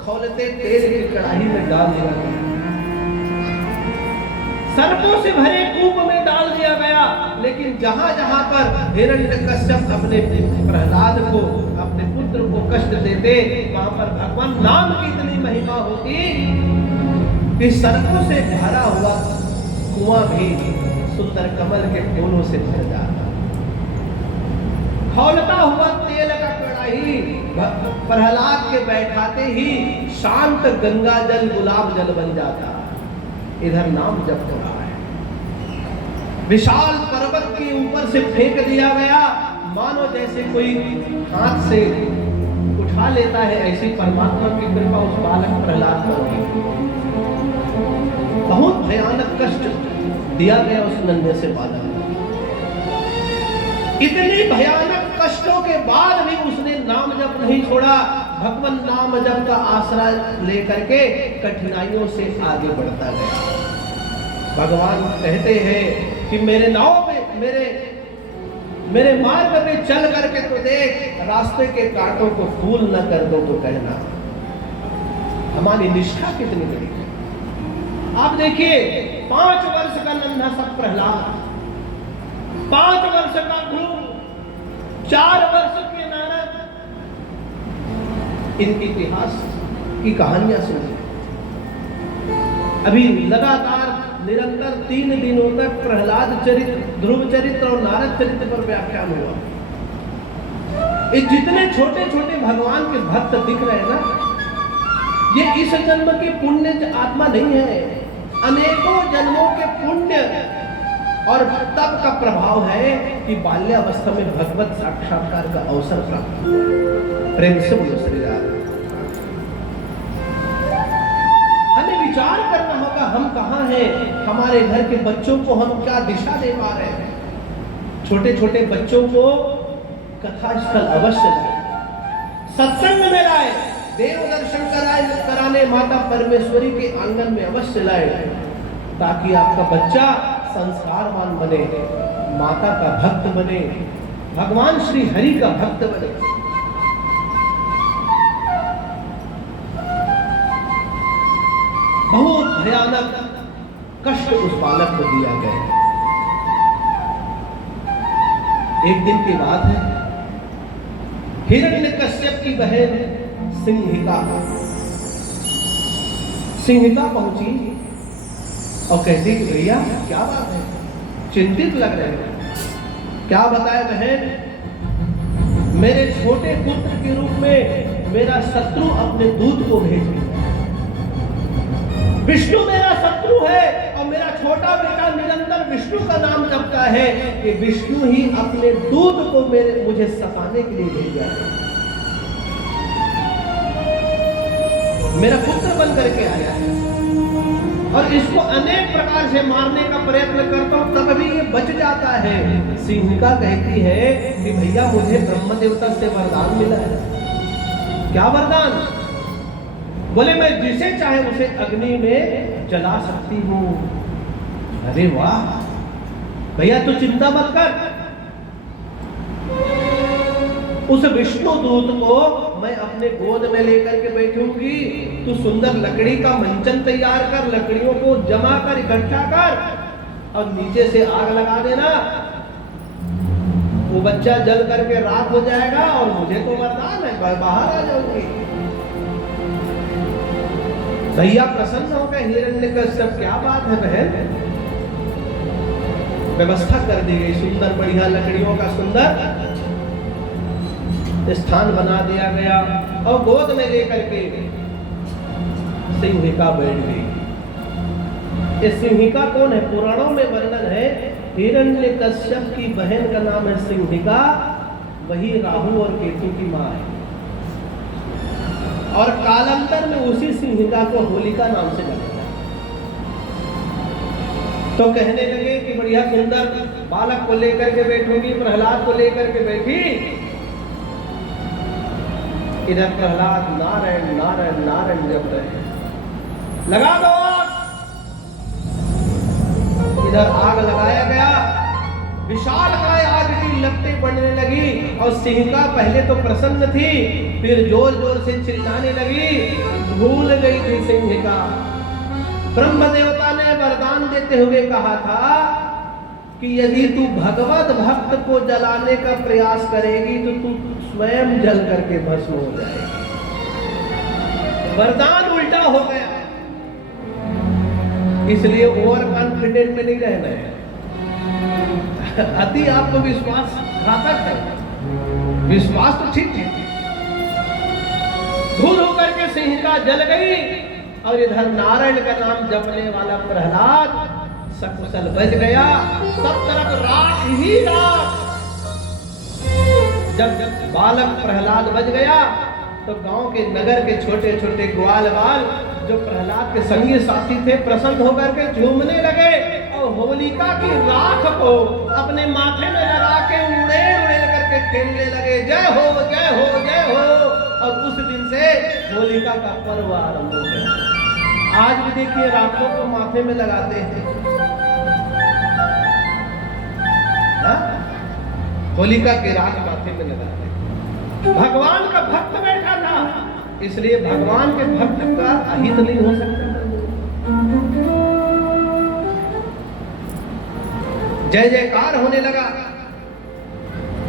खौलते तेल की कढ़ाई में डाल दिया गया, सर्पों से भरे कूप में डाल दिया गया। लेकिन जहां जहां पर हिरण्यकश्यप अपने प्रहलाद को, अपने पुत्र को कष्ट देते, वहां पर भगवान नाम की इतनी महिमा होती कि सर्पों से भरा हुआ कुआं भी सुंदर कमल के फूलों से भर जाता। खौलता हुआ तेल का कढ़ाई प्रहलाद के बैठाते ही शांत गंगा जल गुलाब जल बन जाता। इधर नाम जप हो रहा है, विशाल पर्वत के ऊपर से फेंक दिया गया, मानो जैसे कोई हाथ से उठा लेता है, ऐसी परमात्मा की कृपा उस बालक प्रहलाद पर हुई। बहुत भयानक कष्ट दिया गया उस नन्हे से बालक। इतनी भयानक कष्टों के बाद भी उसने नाम जप नहीं छोड़ा। भगवान नाम जप का आश्रय लेकर के कठिनाइयों से आगे बढ़ता गया। भगवान कहते हैं कि मेरे नाव पे, मेरे मार्ग पे चल करके तो देख, रास्ते के कांटों को फूल न कर दो तो कहना। हमारी निष्ठा कितनी बड़ी है। आप देखिए, 5 वर्ष का नन्हा सा प्रहलाद, 5 वर्ष का ध्रुव, 4 वर्ष के नारद, इन इतिहास की कहानियां सुनिए। अभी लगातार निरंतर 3 दिनों तक प्रहलाद चरित्र, ध्रुव चरित्र और नारद चरित्र पर व्याख्यान हुआ। ये जितने छोटे छोटे भगवान के भक्त दिख रहे हैं ना, ये इस जन्म के पुण्य आत्मा नहीं है, अनेकों जन्मों के पुण्य और तप का प्रभाव है कि बाल्यावस्था में भगवत साक्षात्कार का अवसर प्राप्त हुआ। प्रेम से बोलो श्री राधे। हमें विचार करना होगा, हम कहाँ हैं, हमारे घर के बच्चों को हम क्या दिशा दे पा रहे हैं। छोटे छोटे बच्चों को कथा स्थल अवश्य लाए, सत्संग में लाए, देव दर्शन कराने माता परमेश्वरी के आंगन में अवश्य लाए, ताकि आपका बच्चा संस्कारवान बने, माता का भक्त बने, भगवान श्री हरि का भक्त बने। बहुत भयानक कष्ट उस बालक को दिया गया। एक दिन की बात है, हिरण्यकश्यप की बहन सिंहिका पहुंची और कहती कि भैया क्या बात है, चिंतित लग रहे हैं। क्या बताए बहन, मेरे छोटे पुत्र के रूप में मेरा शत्रु अपने दूत को भेज दिया। विष्णु मेरा शत्रु है और मेरा छोटा बेटा निरंतर विष्णु का नाम जपता है कि विष्णु ही अपने दूत को मुझे सताने के लिए भेजा है। मेरा पुत्र बन करके आया है और इसको अनेक प्रकार से मारने का प्रयत्न करता हूं, तब भी ये बच जाता है। सिंहिका कहती है कि भैया मुझे ब्रह्म देवता से वरदान मिला है। क्या वरदान? बोले मैं जिसे चाहे उसे अग्नि में जला सकती हूं। अरे वाह भैया, तो चिंता मत कर, उस विष्णु दूत को मैं अपने गोद में लेकर के बैठूंगी। तू सुंदर लकड़ी का मंचन तैयार कर, लकड़ियों को जमा कर, इकट्ठा कर और नीचे से आग लगा देना। वो बच्चा जल करके राख हो जाएगा और मुझे तो वरदान है, बाहर आ जाऊंगी। भैया प्रसन्न हो गए। हिरण्यकश्यप, क्या बात है बहन। व्यवस्था कर दी गई, सुंदर बढ़िया लकड़ियों का सुंदर स्थान बना दिया गया और गोद में लेकर के सिंहिका बैठ गई। ये सिंहिका कौन है? पुराणों में वर्णन है, हिरण्यकश्यप की बहन का नाम है सिंहिका, वही राहु और केतु की मां है। और कालांतर में उसी सिंहिका को होलिका नाम से जाना जाता। तो कहने लगे कि बढ़िया सुंदर बालक को लेकर के बैठूंगी, प्रहलाद को लेकर के बैठी। इधर प्रहलाद नारायण नारायण नारायण जप रहे, लगा दो आग। इधर आग लगाया गया, विशाल काय आग की की लपटें पड़ने लगी और सिंहिका पहले तो प्रसन्न थी, फिर जोर जोर से चिल्लाने लगी। भूल गई थी सिंहिका। ब्रह्म देवता ने वरदान देते हुए कहा था कि यदि तू भगवत भक्त को जलाने का प्रयास करेगी तो तू स्वयं जल करके भस्म हो जाएगी। वरदान उल्टा हो गया। इसलिए ओवर कॉन्फिडेंट में नहीं रहना है। अति आत्मविश्वास घातक है। विश्वास तो ठीक है। धूल होकर के सिंहिका जल गई और इधर नारायण का नाम जपने वाला प्रहलाद सकुशल बच गया। सब तरफ राख ही राख। जब बालक प्रहलाद बच गया तो गांव के नगर के छोटे छोटे ग्वाल बाल जो प्रहलाद के संगी साथी थे प्रसन्न होकर के झूमने लगे और होलिका की राख को अपने माथे में लगा के उड़ेल उड़ेल करके खेलने लगे। जय हो जय हो जय हो। और उस दिन से होलिका का पर्व आरंभ हो गया। आज भी देखिए राखों को माथे में लगाते हैं। होलिका के राख माथे में लगाते हैं। भगवान का भक्त बैठा था, इसलिए भगवान के भक्त का अहित नहीं हो सकता। जय जयकार होने लगा।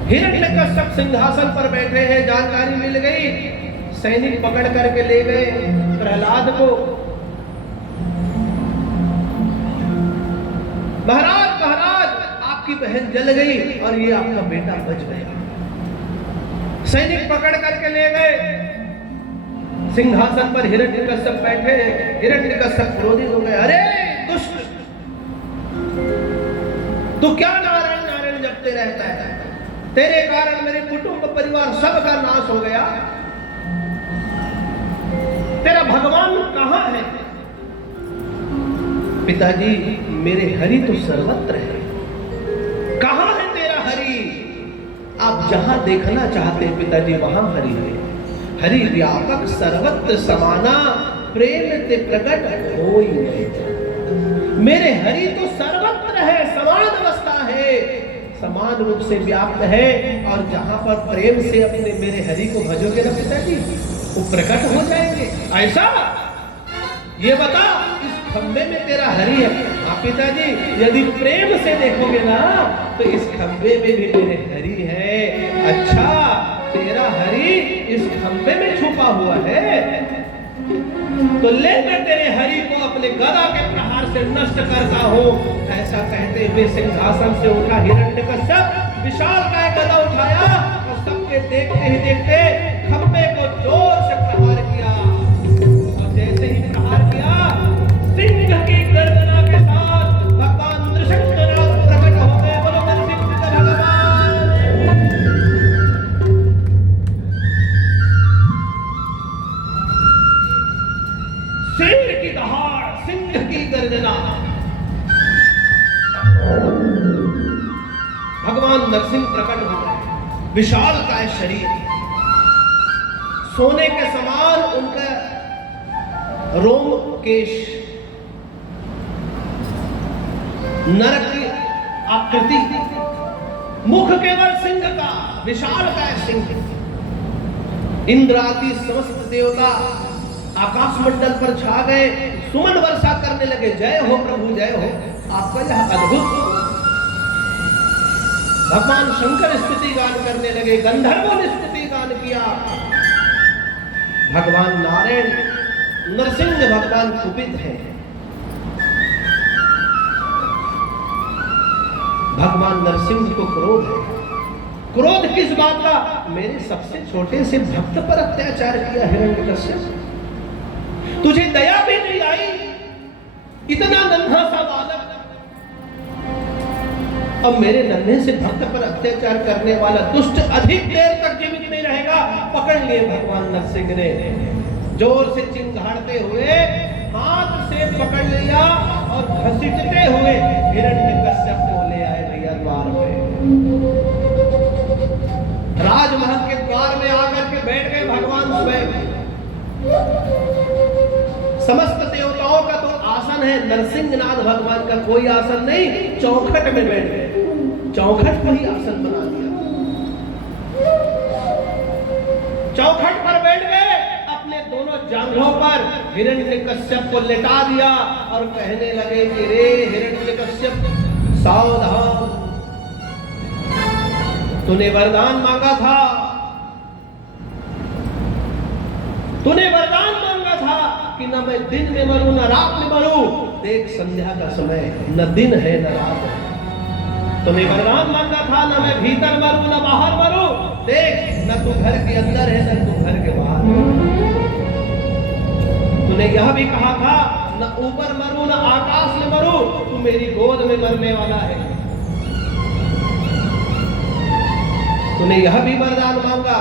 हिरण्यकश्यप सिंहासन पर बैठे हैं, जानकारी मिल गई। सैनिक पकड़ करके ले गए प्रहलाद को। महाराज महाराज आपकी बहन जल गई और ये आपका बेटा बच गया। सैनिक पकड़ करके ले गए। सिंहासन पर हिरण्यकश्यप बैठे। हिरण्यकश्यप क्रोधित हो गए। अरे दुष्ट, तू क्या नारायण नारायण जपते रहता है? तेरे कारण मेरे कुटुंब परिवार सबका नाश हो गया। तेरा भगवान कहां है? पिताजी मेरे हरि तो सर्वत्र है। कहां है तेरा हरि? आप जहां देखना चाहते हैं पिताजी वहां हरि है। हरि व्यापक सर्वत्र समाना, प्रेम ते प्रकट होई नहीं। मेरे हरि तो सर्वत्र है, समान अवस्था है, समान रूप से व्याप्त है। और जहां पर प्रेम से अपने मेरे हरि को भजोगे ना पिताजी, वो प्रकट हो जाएंगे। ऐसा ये बता, इस खंबे में तेरा हरि है? हाँ पिताजी, यदि प्रेम से देखोगे ना तो इस खंबे में भी मेरे हरि है। अच्छा, तेरा हरि इस खंबे में छुपा हुआ है, तो ले मैं तेरे हरि को अपने गदा के प्रहार से नष्ट करता हूं। ऐसा कहते हुए सिंहासन से उठा हिरण्यकश्यप, विशाल का गदा उठाया और सबके देखते ही देखते खंबे को जोर से प्रहार किया। और जैसे ही प्रहार किया, सिंह की गर्जना के साथ भगवान नृसिंहनाथ प्रकट हो गए। बोलो नृसिंह भगवान। शेर की दहाड़, सिंह की गर्जना। भगवान नरसिंह प्रकट हो गए। विशाल का शरीर, सोने के समान उनका रोम केश, नर की आकृति, मुख केवल सिंह का, विशाल का सिंह। इंद्र आदि समस्त देवता आकाश मंडल पर छा गए, सुमन वर्षा करने लगे। जय हो प्रभु जय हो, आपका यह अद्भुत। भगवान शंकर स्तुति गान करने लगे, गंधर्वों ने स्तुति गान किया। भगवान नारायण नरसिंह भगवान कुपित है। भगवान नरसिंह को क्रोध है। क्रोध किस बात का? मेरे सबसे छोटे से भक्त पर अत्याचार किया हिरण्यकश्यप। तुझे दया भी नहीं आई? इतना नन्हा सा बालक, अब मेरे नन्हे से भक्त पर अत्याचार करने वाला दुष्ट अधिक देर तक जीवित नहीं रहेगा। पकड़ लिए भगवान नरसिंह ने, जोर से चिंगाड़ते हुए हाथ से पकड़ लिया और घसीटते हुए हिरण्यकश्यप को ले आए भैया द्वार पे। राजमहल के द्वार में आकर के बैठ गए भगवान स्वयं। समस्त देवताओं का तो आसन है, नरसिंहनाथ भगवान का कोई आसन नहीं। चौखट में बैठ गए, चौखट को ही आसन बना दिया। चौखट पर बैठ गए, अपने दोनों जांघों पर हिरण्यकश्यप को लेटा दिया और कहने लगे कि रे हिरण्यकश्यप सावधान, तूने वरदान मांगा था, तूने वरदान मांगा था कि न मैं दिन में मरूं न रात में मरूं। देख संध्या का समय, न दिन है न रात है। तूने वरदान मांगा था न मैं भीतर मरूं न बाहर मरूं। देख न तू घर के अंदर है न तू घर के बाहर। तूने यह भी कहा था न ऊपर मरूं न आकाश में मरूं, तू मेरी गोद में मरने वाला है। तूने यह भी वरदान मांगा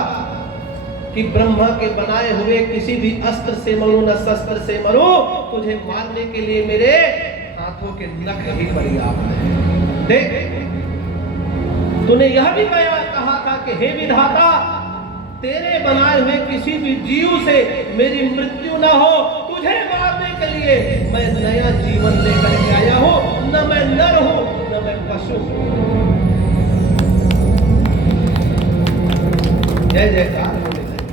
कि ब्रह्मा के बनाए हुए किसी भी अस्त्र से मरूं न शस्त्र से मरूं, तुझे मारने के लिए मेरे हाथों के नख ही पर्याप्त है। देख तूने यह भी कहा था कि हे विधाता, तेरे बनाए हुए किसी भी जीव से मेरी मृत्यु न हो, तुझे मारने के लिए मैं नया जीवन लेकर के आया हूं, न मैं नर हूं न मैं पशु हूं। जय जयकार होने लगे।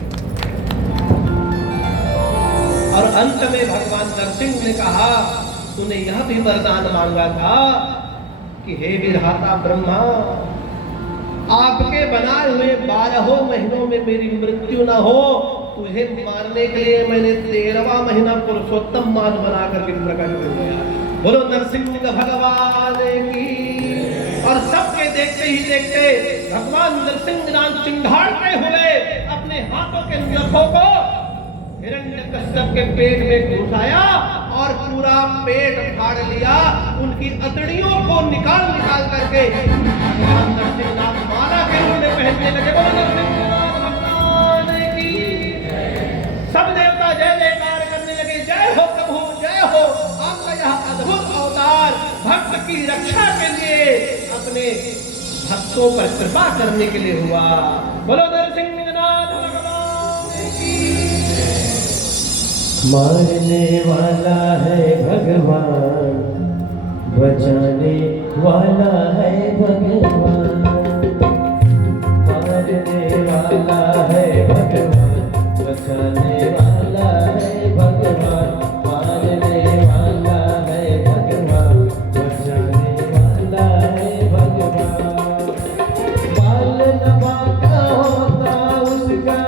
और अंत में भगवान नरसिंह ने कहा, तूने यह भी वरदान मांगा था कि हे विधाता ब्रह्मा, आपके बनाए हुए 12 महीनों में मेरी मृत्यु न हो, तुझे मारने के लिए मैंने 13वां महीना पुरुषोत्तम मास बना करके प्रकट कर दिया। बोलो नरसिंह भगवान की। और सबके देखते ही देखते भगवान नरसिंहनाथ चिंघाड़ते हुए अपने हाथों के नखों को हिरण्यकश्यप के पेट में घुसाया और पूरा पेट फाड़ लिया। उनकी अतड़ियों को निकाल करके भगवान नरसिंहनाथ माला के रूप में पहनने लगे। बोलो नरसिंहनाथ भगवान की। सब देवता जय जयकार करने लगे, जय हो प्रभु जय हो, आपका यह अद्भुत अवतार भक्त की रक्षा के लिए, अपने भक्तों पर कृपा करने के लिए हुआ। बोलो नरसिंहनाथ भगवान की। मारने वाला है भगवान, बचाने वाला है भगवान। मारने वाला है भगवान, बचाने वाला है भगवान। मारने वाला है भगवान, बचाने वाला है भगवान। बाल नवा का होता उसका,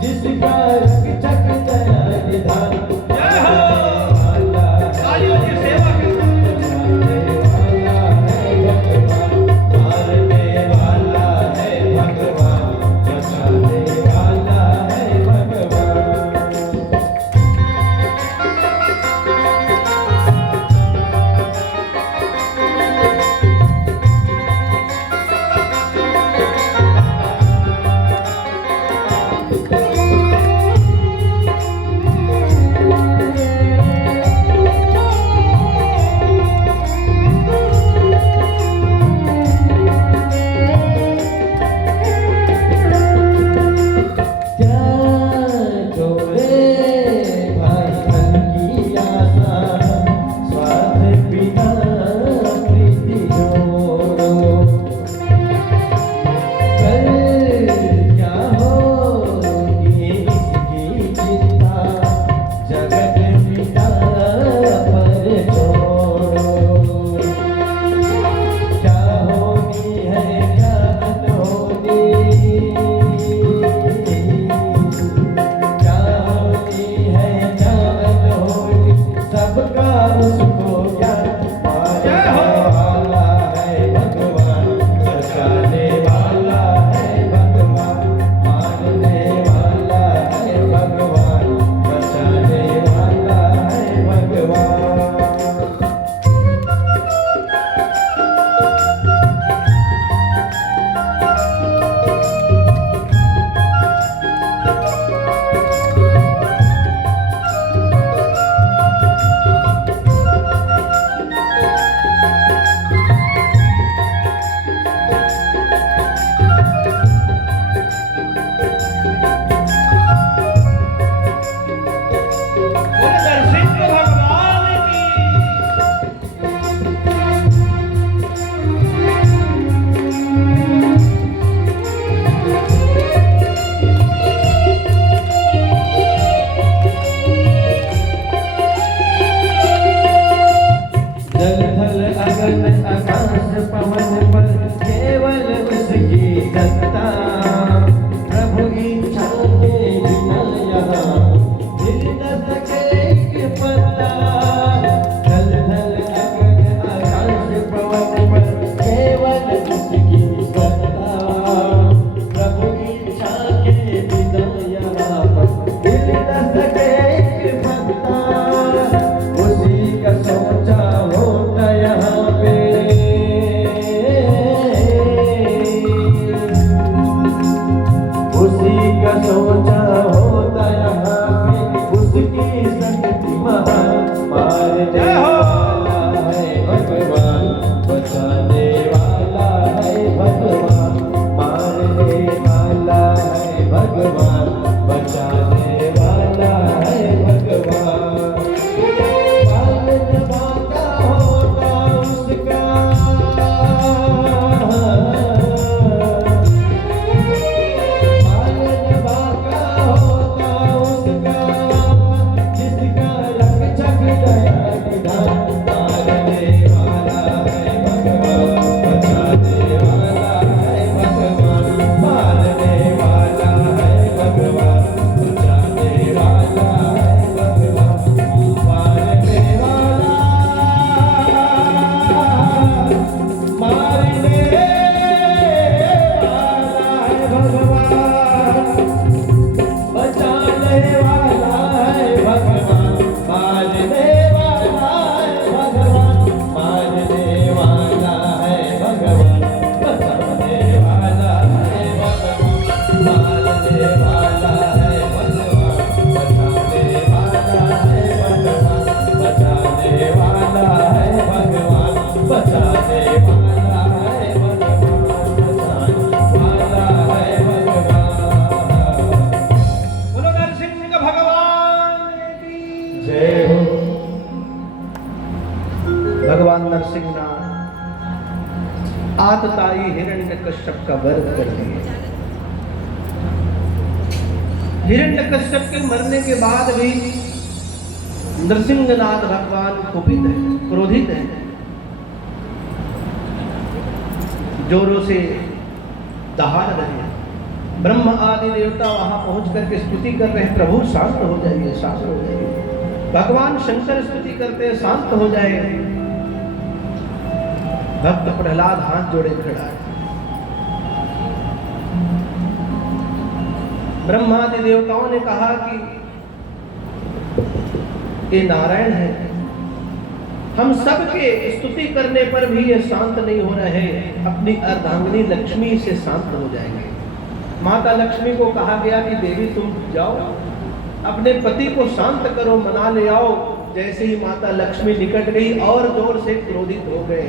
जिसका रंग चक भगवान नरसिंह नाथ आतताई हिरण्यकश्यप का वध कर दिए। हिरण्यकश्यप के मरने के बाद भी नरसिंहनाथ भगवान कुपित है, क्रोधित है, जोरों से दहाड़ रहे हैं। ब्रह्म आदि देवता वहां पहुंच करके स्तुति कर रहे हैं, प्रभु शांत हो जाइए, शांत हो जाइए। भगवान शंकर स्तुति करते हैं, शांत हो जाए। भक्त प्रहलाद हाथ जोड़े खड़ा है। ब्रह्मादि देवताओं ने कहा कि ये नारायण है, हम सबके स्तुति करने पर भी ये शांत नहीं हो रहे, अपनी अर्धांगिनी लक्ष्मी से शांत हो जाएंगे। माता लक्ष्मी को कहा गया कि देवी तुम जाओ, अपने पति को शांत करो, मना ले आओ। जैसे ही माता लक्ष्मी निकट गई और जोर से क्रोधित हो गए।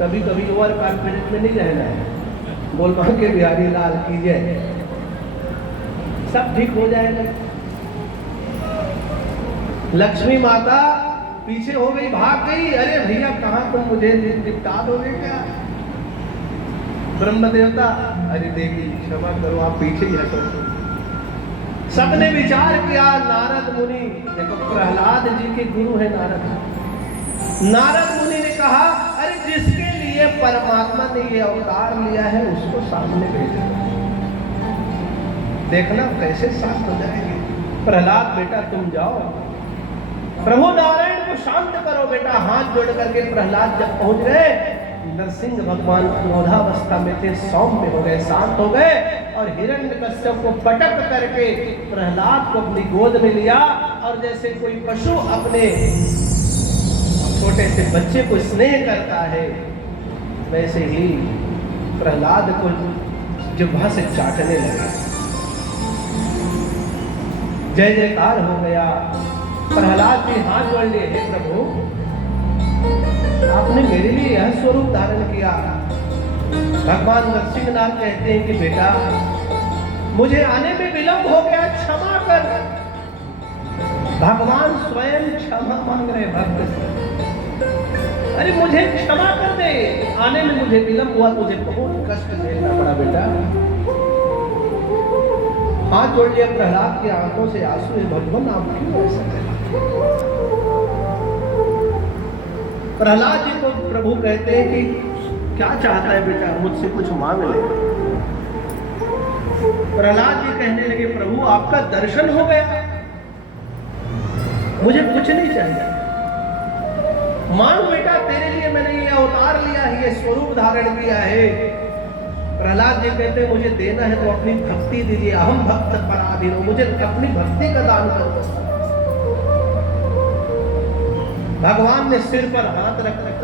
कभी कभी ओवर कॉन्फिडेंस में नहीं रहना है, बोल मां के बिहारी लाल की जय, सब ठीक हो जाएगा। लक्ष्मी माता पीछे हो गई, भाग गई। अरे भैया कहां तुम, मुझे निपटा दोगे क्या? ब्रह्म देवता, अरे देवी क्षमा करो, आप पीछे ही हटो। सबने विचार किया। नारद मुनि, देखो प्रहलाद जी के गुरु है नारद। नारद मुनि ने कहा, अरे जिसके लिए परमात्मा ने ये अवतार लिया है उसको सामने भेजो, देखना कैसे शांत हो जाएंगे। प्रहलाद बेटा तुम जाओ, प्रभु नारायण को शांत करो बेटा। हाथ जोड़ करके प्रहलाद जब पहुंच गए, नरसिंह भगवान क्रोधावस्था में थे, सौम्य हो गए, शांत हो गए और हिरण्यकश्यप को पटक करके प्रहलाद को अपनी गोद में लिया। और जैसे कोई पशु अपने छोटे से बच्चे को स्नेह करता है, वैसे ही प्रहलाद को जिह्वा से चाटने लगे। जय जयकार हो गया। प्रहलाद जी हाथ जोड़ लिए, हे प्रभु आपने मेरे लिए यह स्वरूप धारण किया। भगवान नरसिंहनाथ कहते हैं कि बेटा मुझे आने में विलंब हो गया, क्षमा कर। भगवान स्वयं क्षमा मांग रहे भक्त से, अरे मुझे क्षमा कर दे, आने में मुझे विलंब हुआ, तुझे बहुत कष्ट झेलना पड़ा बेटा। हाथ जोड़ लिया। प्रहलाद की आंखों से आंसू है, भगवान आप क्यों ऐसा करें? प्रहलाद जी को प्रभु कहते हैं कि क्या चाहता है बेटा, मुझसे कुछ मांग ले। प्रहलाद जी कहने लगे, प्रभु आपका दर्शन हो गया, मुझे कुछ नहीं चाहिए। मांग बेटा, तेरे लिए मैंने ये अवतार लिया है, ये स्वरूप धारण किया है। प्रहलाद जी कहते हैं मुझे देना है तो अपनी भक्ति दीजिए, अहम भक्त पराधीन हो, मुझे अपनी भक्ति का दान करो। भगवान ने सिर पर हाथ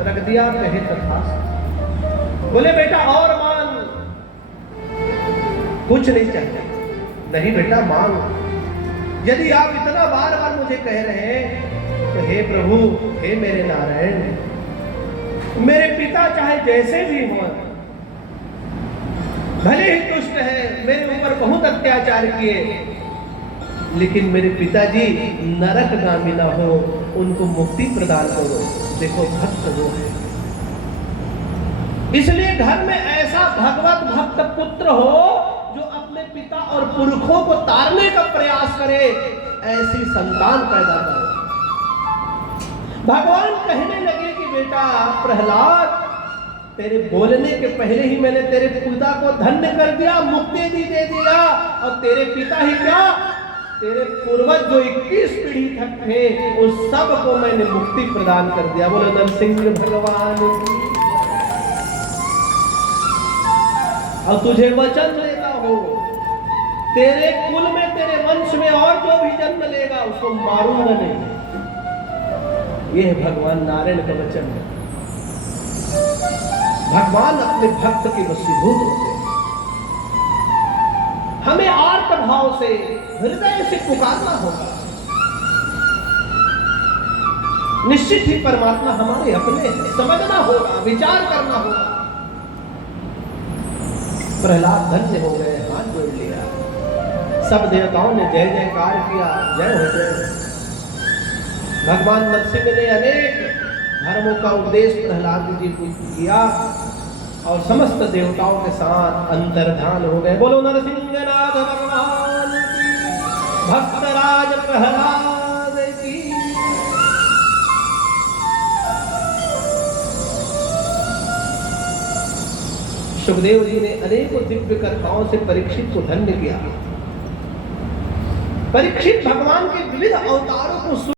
रख दिया, कहे तथास्तु। बोले बेटा और मांग। कुछ नहीं चाहिए। नहीं बेटा मांग, यदि आप इतना बार बार मुझे कह रहे हैं तो हे प्रभु, हे मेरे नारायण, मेरे पिता चाहे जैसे भी हो, भले ही दुष्ट है, मेरे ऊपर बहुत अत्याचार किए, लेकिन मेरे पिताजी नरकगामी ना हो, उनको मुक्ति प्रदान करो। देखो भक्त वो है, इसलिए घर में ऐसा भगवत भक्त पुत्र हो जो अपने पिता और पुरखों को तारने का प्रयास करे, ऐसी संतान पैदा करो। भगवान कहने लगे कि बेटा प्रहलाद, तेरे बोलने के पहले ही मैंने तेरे पिता को धन्य कर दिया, मुक्ति दे दिया, और तेरे पिता ही क्या, तेरे पूर्वज जो 21 पीढ़ी तक थे उस सब को मैंने मुक्ति प्रदान कर दिया। बोलो नरसिंह भगवान। और तुझे वचन देता हूं, तेरे कुल में, तेरे वंश में और जो भी जन्म लेगा उसको मारूंगा नहीं। यह भगवान नारायण का वचन है। भगवान अपने भक्त के वशीभूत होते हैं। हमें आर्त भाव से, हृदय से पुकारना होगा। निश्चित ही परमात्मा हमारे अपने हैं, समझना होगा, विचार करना होगा। प्रहलाद धन्य हो गए, हाथ जोड़ लिया। सब देवताओं ने जय जयकार किया, जय हो जय। भगवान नरसिंह ने अनेक धर्मों का उपदेश प्रहलाद जी को किया और समस्त देवताओं के साथ अंतर्धान हो गए। बोलो नरसिंहनाथ भगवान की, भक्तराज प्रहलाद की। सुखदेव जी ने अनेकों दिव्य कथाओं से परीक्षित को धन्य किया। परीक्षित भगवान के विविध अवतारों को